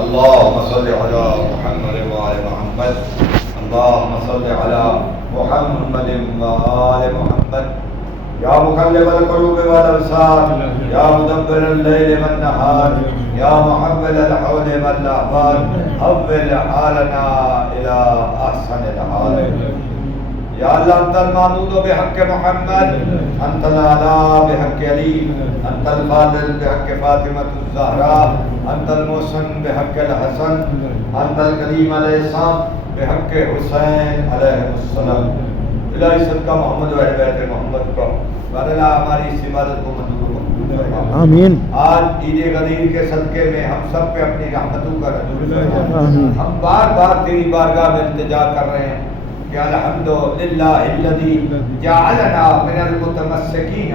اللهم صل على محمد وآل محمد اللهم صل على محمد وآل محمد یا مقلب القلوب والابصار یا مدبر الليل والنهار یا محول الحول والاحوال حول حالنا الى احسن الحال یا اللہ انت المعبود بحق محمد انت الاعلی بحق علی انت الفاضل بحق فاطمۃ الزہراء انت المحسن بحق الحسن انت الکریم علیہ السلام بحق حسین علیہ السلام الہی صدقہ محمد و اہل بیت محمد کو بارنا ہماری اس عبادت کو منظور فرما آمین۔ آج عید غدیر کے صدقے میں ہم سب پہ اپنی رحمتوں کا نزول فرما۔ ہم بار بار تیری بارگاہ میں التجا کر رہے ہیں کہ الحمدللہ الذی جعلنا من المتمسکین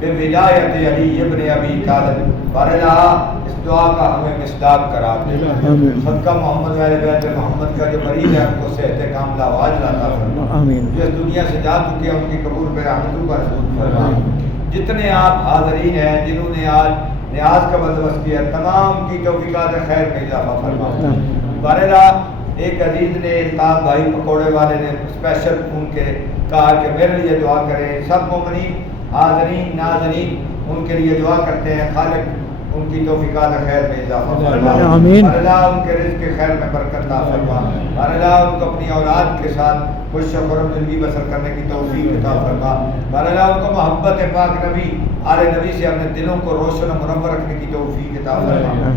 بولایت علی ابن ابی طالب۔ بارنا اس دعا کا ہمیں مصداق قرار دے، صدقہ محمد و اہل بیت محمد کا جو مریض ہے ان کو صحت کاملہ و عاجلہ عطا فرما، جو اس دنیا سے جا چکے ہیں ان کی قبول پہ رحمتوں کا نزول فرما۔ جتنے آپ حاضرین ہیں جنہوں نے آج نیاز کا بندوبست کیا تمام کی توفیقات خیر میں اضافہ فرما۔ بارنا ایک عزیز نے الطاف بھائی پکوڑے والے نے اسپیشل فون کے کہا کہ میرے لیے دعا کریں، سب مومنین حاضرین ناظرین ان کے لیے دعا کرتے ہیں، خالق ان کی توفیقات خیر میں اضافہ فرما، آمین۔ اللہ ان کے رزق خیر میں برکت عطا فرما، اللہ ان کو اپنی اولاد کے ساتھ خوش و خرم زندگی بسر کرنے کی توفیق عطا فرما، اللہ ان کو محبت پاک نبی آل نبی سے اپنے دلوں کو روشن و منور رکھنے کی توفیق عطا فرما۔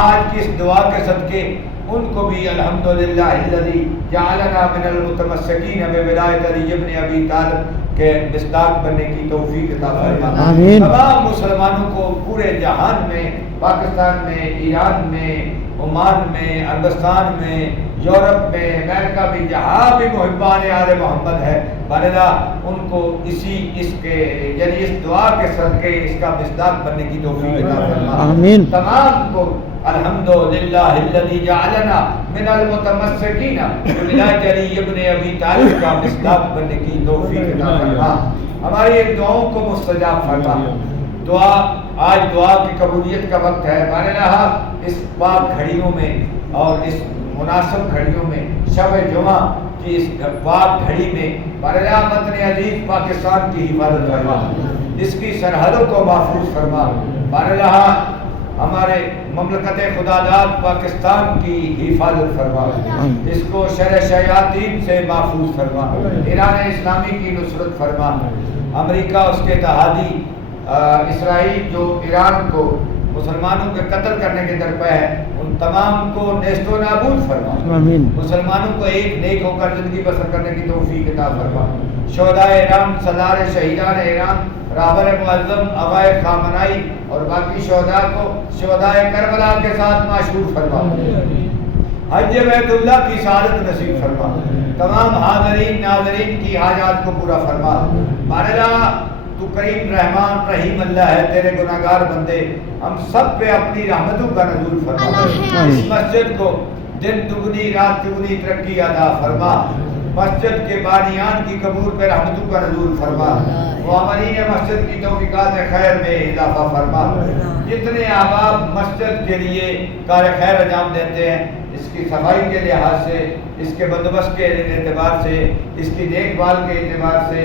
آج کی اس دعا کے صدقے ان کو بھی الحمدللہ الذی جعلنا من المتمسکین بولایت علی ابن ابی طالب کے مصداق بننے کی توفیق عطا فرما۔ آمین۔ تمام مسلمانوں کو پورے جہان میں، پاکستان میں، ایران میں، عمان میں، عربستان میں، یورپ میں، امریکہ میں، جہاں بھی محبان آل محمد ہے، بارنا ان کو اس کے یعنی اس دعا کے صدقے اس کا مصداق بننے کی توفیق عطا فرما۔ آمین۔ تمام کو الحمدللہ الذی جعلنا من المتمسکین بولایت علی ابن ابی طالب کا مصداق بننے کی توفیق عطا فرما۔ ہماری ان دعاؤں کو مستجاب فرما۔ آج دعا کی قبولیت کا وقت ہے، بارنا اس پاک گھڑیوں میں اور اس مناسب گھڑیوں میں شب جمعہ کی اس پاک گھڑی میں بارنا وطن عزیز پاکستان کی حفاظت فرما، اس کی سرحدوں کو محفوظ فرما، بارنا ہمارے مملکت خدا داد پاکستان کی حفاظت فرما، اس کو شر شیاطین سے محفوظ فرما، ایران اسلامی کی نصرت فرما، امریکہ اس کے اتحادی اسرائیل جو ایران کو مسلمانوں کے قتل کرنے کے درپے ہے ان تمام کو نیست و نابود فرما، مسلمانوں کو ایک نیک ہو کر زندگی بسر کرنے کی توفیق عطا فرما، شہداء ایران، سالار شہیدان ایران، رابر معظم عبائے خامنائی اور باقی شہداء کو شہداء کربلا کے ساتھ معشور فرما، حج بیت اللہ کی سعادت نصیب فرما، تمام حاضرین ناظرین کی حاجات کو پورا فرما، بارنا تو کریم رحمان رحیم اللہ ہے، تیرے گناہگار بندے ہم سب پہ اپنی رحمتوں کا نزول فرما، اس مسجد کو دن دگنی رات چگنی ترقی عطا فرما، مسجد کے بانیان کی قبول پہ رحمتوں کا نزول فرما، معمرین مسجد کی توفیقات خیر میں اضافہ فرما، جتنے احباب مسجد کے لیے کار خیر انجام دیتے ہیں اس کی صفائی کے لحاظ سے، اس کے بندوبست کے اعتبار سے، اس کی دیکھ بھال کے اعتبار سے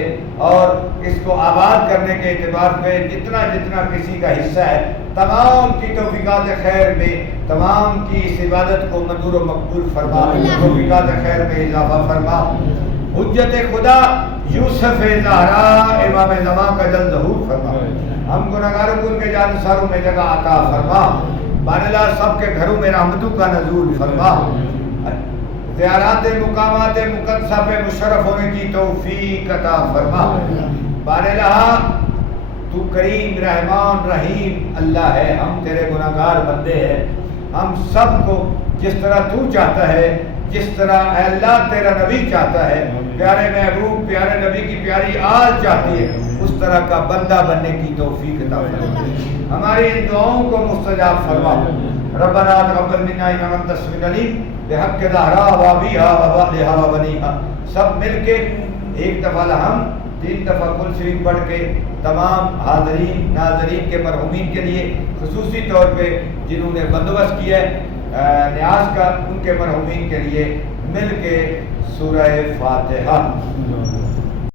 اور اس کو آباد کرنے کے اعتبار پہ جتنا کسی کا حصہ ہے تمام کی توفیقات خیر میں تمام کی اس عبادت کو منظور و مقبول فرما، توفیقات خیر میں اضافہ فرما، حجت خدا یوسف زہرا امام زمان کا جلد ظہور فرما، ہم گناہگاروں کو ان کے جانثاروں میں جگہ عطا فرما، بارنا سب کے گھروں میں رحمتوں کا نزول فرما، زیارات مقامات مقدسہ پہ مشرف ہونے کی توفیق عطا فرما، بارنا تو کریم رحمان رحیم اللہ ہے، ہم تیرے گناہگار بندے ہیں، ہم سب کو جس طرح تو چاہتا ہے، جس طرح اے اللہ تیرا نبی چاہتا ہے، پیارے محبوب پیارے نبی کی پیاری آل چاہتی ہے، اس طرح کا بندہ بننے کی توفیق عطا فرما، ہماری ان دعاؤں کو مستجاب فرما، ربنا تقبل منا انک انت السمیع العلیم بحق زہرا و ابیہا و والدہا و بنیہا، سب مل کے ایک دفعہ ہم 3 دفعہ کل شریف پڑھ کے تمام حاضرین ناظرین کے مرحومین کے لیے خصوصی طور پہ جنہوں نے بندوبست کیا ہے نیاز کا ان کے مرحومین کے لیے مل کے سورہ فاتحہ